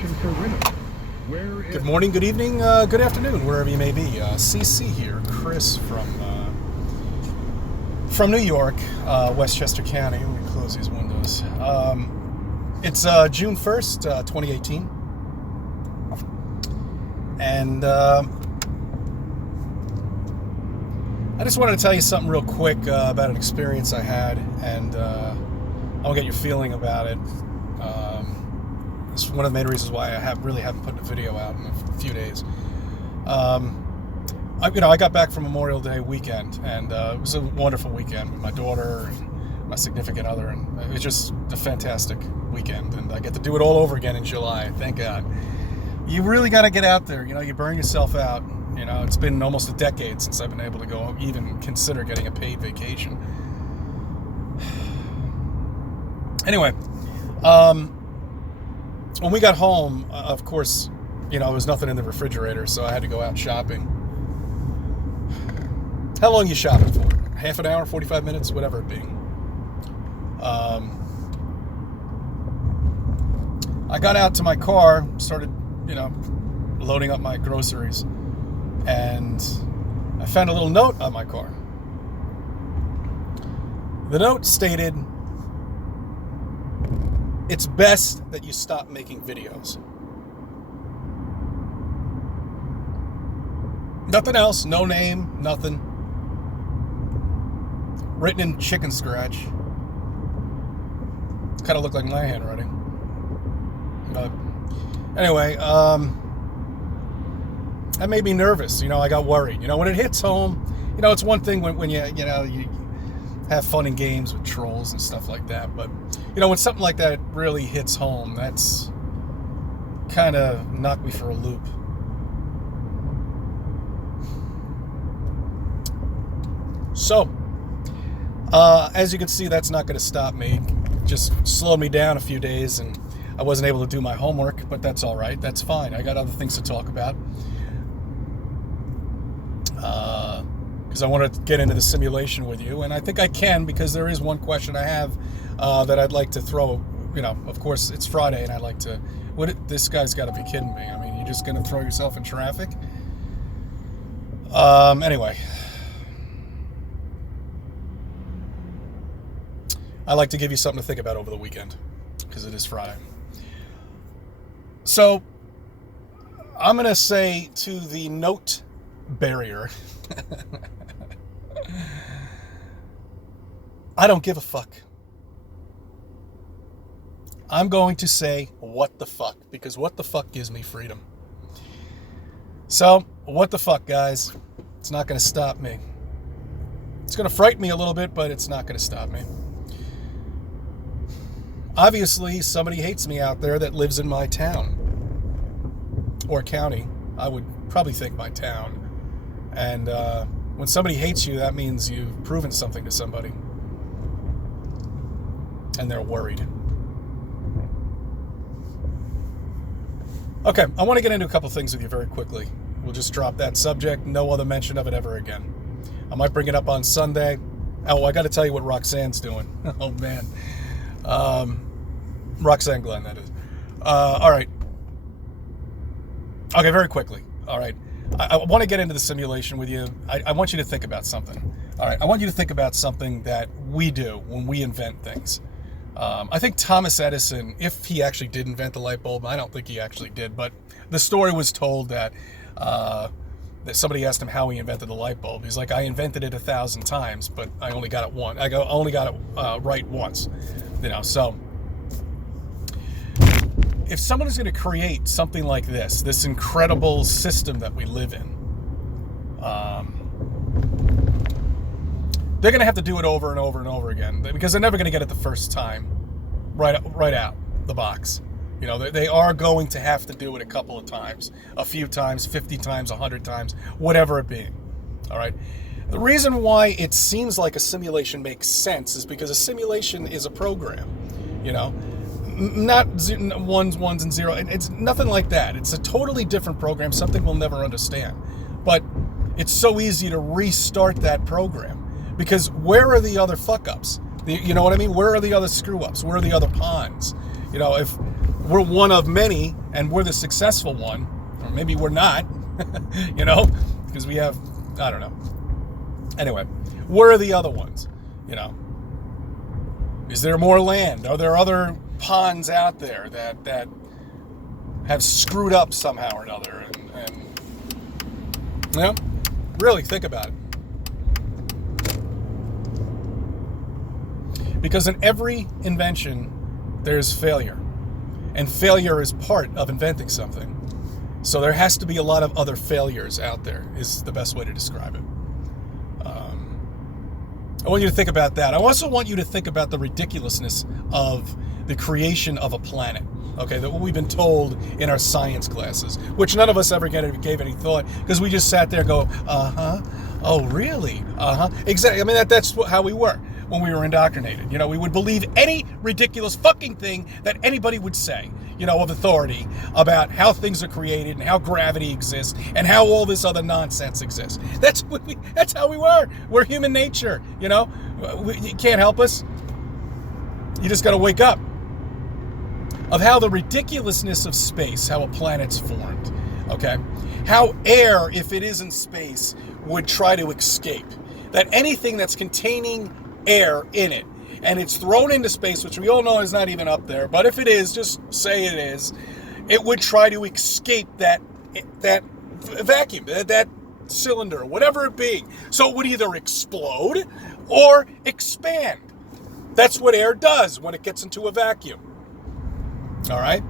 Good morning, good evening, good afternoon, wherever you may be. CC here, Chris from New York, Westchester County. Let me close these windows. It's June 1st, 2018. And I just wanted to tell you something real quick about an experience I had, and I'll get your feeling about it. It's one of the main reasons why I haven't put a video out in a few days. I got back from Memorial Day weekend, and it was a wonderful weekend with my daughter and my significant other, and it was just a fantastic weekend, and I get to do it all over again in July. Thank God. You really got to get out there. You burn yourself out. It's been almost a decade since I've been able to go even consider getting a paid vacation. Anyway, when we got home, of course, there was nothing in the refrigerator, so I had to go out shopping. How long are you shopping for? Half an hour, 45 minutes, whatever it be. I got out to my car, started, loading up my groceries, and I found a little note on my car. The note stated, "It's best that you stop making videos." Nothing else, no name, nothing. Written in chicken scratch. Kind of looked like my handwriting. But anyway, that made me nervous. I got worried. When it hits home, it's one thing when you have fun and games with trolls and stuff like that. But, when something like that really hits home, that's kind of knocked me for a loop. So, as you can see, that's not going to stop me. Just slowed me down a few days, and I wasn't able to do my homework, but that's all right. That's fine. I got other things to talk about. Because I wanted to get into the simulation with you, and I think I can, because there is one question I have that I'd like to throw. Of course, it's Friday, and I'd like to... This guy's got to be kidding me. I mean, you're just going to throw yourself in traffic? Anyway. I like to give you something to think about over the weekend, because it is Friday. So, I'm going to say to the note barrier, I don't give a fuck. I'm going to say, what the fuck? Because what the fuck gives me freedom. So, what the fuck, guys? It's not going to stop me. It's going to frighten me a little bit, but it's not going to stop me. Obviously, somebody hates me out there that lives in my town. Or county. I would probably think my town. And when somebody hates you, that means you've proven something to somebody. And they're worried. Okay, I want to get into a couple things with you very quickly. We'll just drop that subject. No other mention of it ever again. I might bring it up on Sunday. Oh, I got to tell you what Roxanne's doing. Oh, man. Roxanne Glenn, that is. All right. Okay, very quickly. All right. I want to get into the simulation with you. I want you to think about something. All right. I want you to think about something that we do when we invent things. I think Thomas Edison, if he actually did invent the light bulb, I don't think he actually did, but the story was told that somebody asked him how he invented the light bulb. He's like, I invented it 1,000 times, but I only got it once. I only got it right once. So if someone is going to create something like this incredible system that we live in, they're going to have to do it over and over and over again, because they're never going to get it the first time, right out the box. They are going to have to do it a couple of times, a few times, 50 times, 100 times, whatever it be. All right. The reason why it seems like a simulation makes sense is because a simulation is a program, not ones and zero. It's nothing like that. It's a totally different program, something we'll never understand. But it's so easy to restart that program, because where are the other fuck-ups? You know what I mean? Where are the other screw-ups? Where are the other ponds? If we're one of many, and we're the successful one, or maybe we're not, you know, because we have, I don't know. Anyway, where are the other ones? You know, is there more land? Are there other ponds out there that have screwed up somehow or another? And you know, really think about it. Because in every invention, there's failure. And failure is part of inventing something. So there has to be a lot of other failures out there, is the best way to describe it. I want you to think about that. I also want you to think about the ridiculousness of the creation of a planet. Okay, that what we've been told in our science classes, which none of us ever gave any thought, because we just sat there and go, oh, really? Exactly. I mean, that's how we were when we were indoctrinated. You know, we would believe any ridiculous fucking thing that anybody would say, you know, of authority about how things are created and how gravity exists and how all this other nonsense exists. That's how we were. We're human nature, you know. You can't help us. You just got to wake up. Of how the ridiculousness of space, how a planet's formed, okay? How air, if it is in space, would try to escape. That anything that's containing air in it, and it's thrown into space, which we all know is not even up there, but if it is, just say it is, it would try to escape that vacuum, that cylinder, whatever it be. So it would either explode or expand. That's what air does when it gets into a vacuum. All right?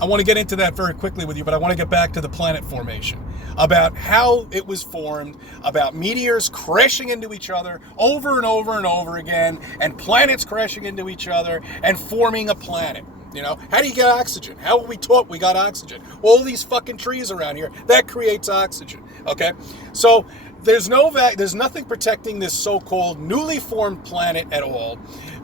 I want to get into that very quickly with you, but I want to get back to the planet formation, about how it was formed, about meteors crashing into each other over and over and over again, and planets crashing into each other and forming a planet. You know, how do you get oxygen? How are we taught we got oxygen? All these fucking trees around here, that creates oxygen. Okay? So there's nothing protecting this so-called newly formed planet at all.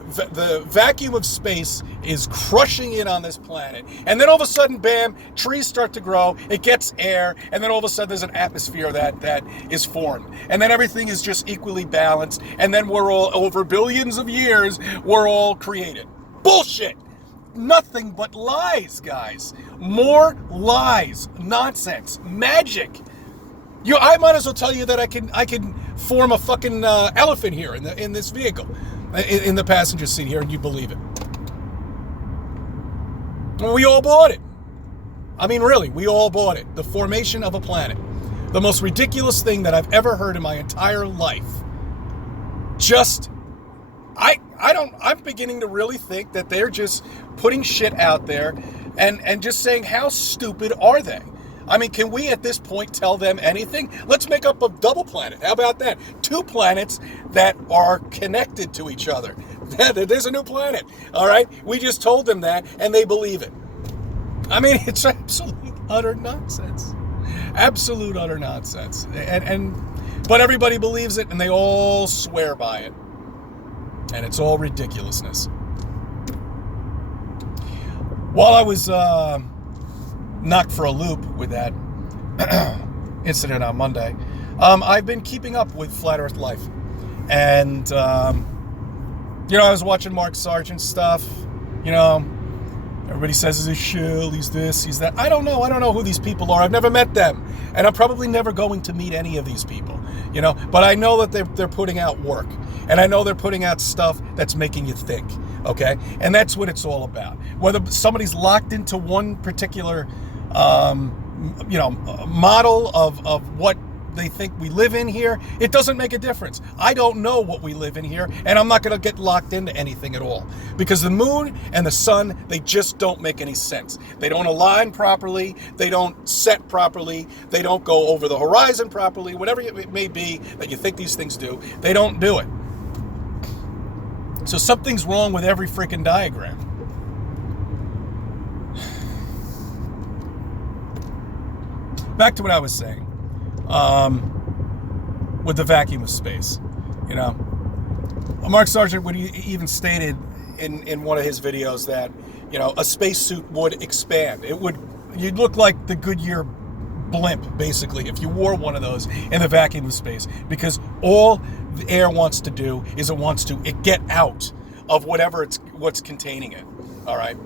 The vacuum of space is crushing in on this planet. And then all of a sudden, bam, trees start to grow, it gets air, and then all of a sudden there's an atmosphere that is formed. And then everything is just equally balanced, and then we're all, over billions of years, we're all created. Bullshit! Nothing but lies, guys. More lies. Nonsense. Magic. I might as well tell you that I can form a fucking elephant here in this vehicle. In the passenger seat here, and you believe it. We all bought it. I mean, really, we all bought it. The formation of a planet. The most ridiculous thing that I've ever heard in my entire life. I'm beginning to really think that they're just putting shit out there and just saying, how stupid are they? I mean, can we at this point tell them anything? Let's make up a double planet. How about that? 2 planets that are connected to each other. There's a new planet, all right? We just told them that, and they believe it. I mean, it's absolute utter nonsense. Absolute utter nonsense. But everybody believes it, and they all swear by it. And it's all ridiculousness. While I was knocked for a loop with that incident on Monday, I've been keeping up with Flat Earth Life. And, I was watching Mark Sargent's stuff. Everybody says he's a shill, he's this, he's that. I don't know who these people are. I've never met them. And I'm probably never going to meet any of these people, But I know that they're putting out work. And I know they're putting out stuff that's making you think, okay? And that's what it's all about. Whether somebody's locked into one particular, model of what they think we live in here, it doesn't make a difference. I don't know what we live in here, and I'm not going to get locked into anything at all. Because the moon and the sun, they just don't make any sense. They don't align properly. They don't set properly. They don't go over the horizon properly. Whatever it may be that you think these things do, they don't do it. So something's wrong with every freaking diagram. Back to what I was saying. With the vacuum of space, Mark Sargent would even stated in one of his videos that, a spacesuit would expand. You'd look like the Goodyear blimp, basically, if you wore one of those in the vacuum of space, because all the air wants to do is it get out of what's containing it. All right.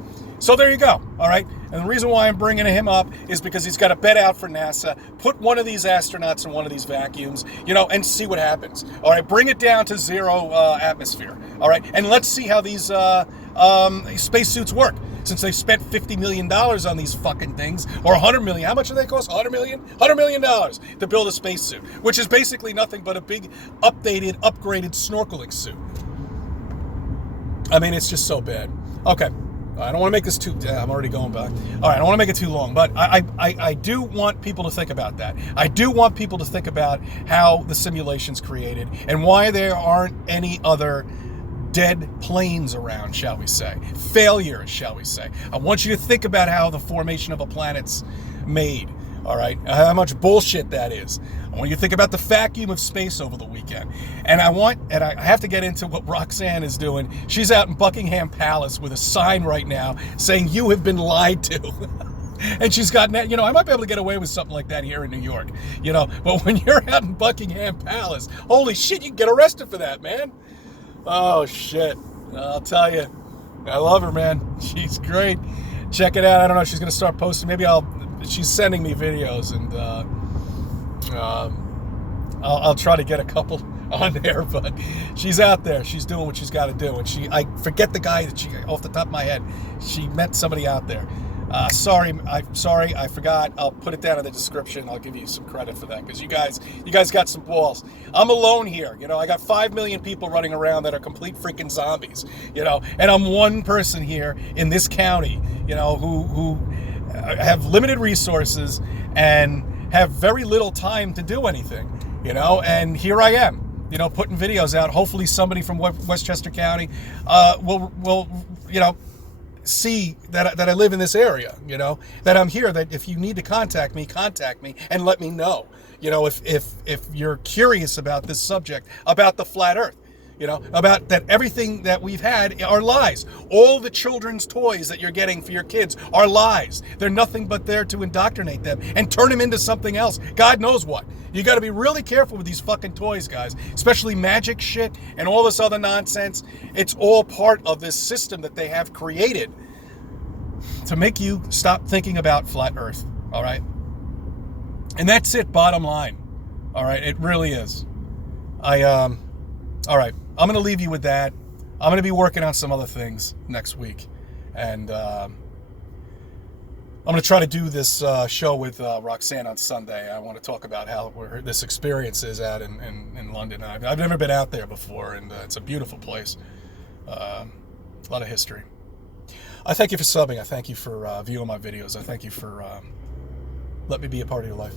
So there you go, all right? And the reason why I'm bringing him up is because he's got a bet out for NASA. Put one of these astronauts in one of these vacuums, and see what happens. All right, bring it down to zero atmosphere, all right? And let's see how these spacesuits work. Since they've spent $50 million on these fucking things, or $100 million. How much do they cost? $100 million? $100 million to build a spacesuit, which is basically nothing but a big, updated, upgraded snorkeling suit. I mean, it's just so bad. Okay. I don't want to make this too... I'm already going back. All right, I don't want to make it too long, but I do want people to think about that. I do want people to think about how the simulation's created and why there aren't any other dead planes around, shall we say. Failures, shall we say. I want you to think about how the formation of a planet's made, all right? How much bullshit that is. I want you to think about the vacuum of space over the weekend. And I have to get into what Roxanne is doing. She's out in Buckingham Palace with a sign right now saying, "You have been lied to." And she's got, I might be able to get away with something like that here in New York, but when you're out in Buckingham Palace, holy shit, you can get arrested for that, man. Oh, shit. I'll tell you, I love her, man. She's great. Check it out. I don't know if she's going to start posting. Maybe she's sending me videos, and I'll try to get a couple on there, but she's out there. She's doing what she's got to do. And I forget the guy that off the top of my head, she met somebody out there. Sorry, I forgot. I'll put it down in the description. I'll give you some credit for that, because you guys got some balls. I'm alone here. I got 5 million people running around that are complete freaking zombies, and I'm one person here in this county, who have limited resources and have very little time to do anything, and here I am, putting videos out. Hopefully somebody from Westchester County will see that I live in this area, that I'm here, that if you need to contact me and let me know, if you're curious about this subject, about the flat earth, about that everything that we've had are lies. All the children's toys that you're getting for your kids are lies. They're nothing but there to indoctrinate them and turn them into something else. God knows what. You got to be really careful with these fucking toys, guys, especially magic shit and all this other nonsense. It's all part of this system that they have created to make you stop thinking about flat earth, all right? And that's it, bottom line, all right? It really is. All right, I'm going to leave you with that. I'm going to be working on some other things next week. And I'm going to try to do this show with Roxanne on Sunday. I want to talk about how this experience is out in London. I've never been out there before, and it's a beautiful place. A lot of history. I thank you for subbing. I thank you for viewing my videos. I thank you for letting me be a part of your life.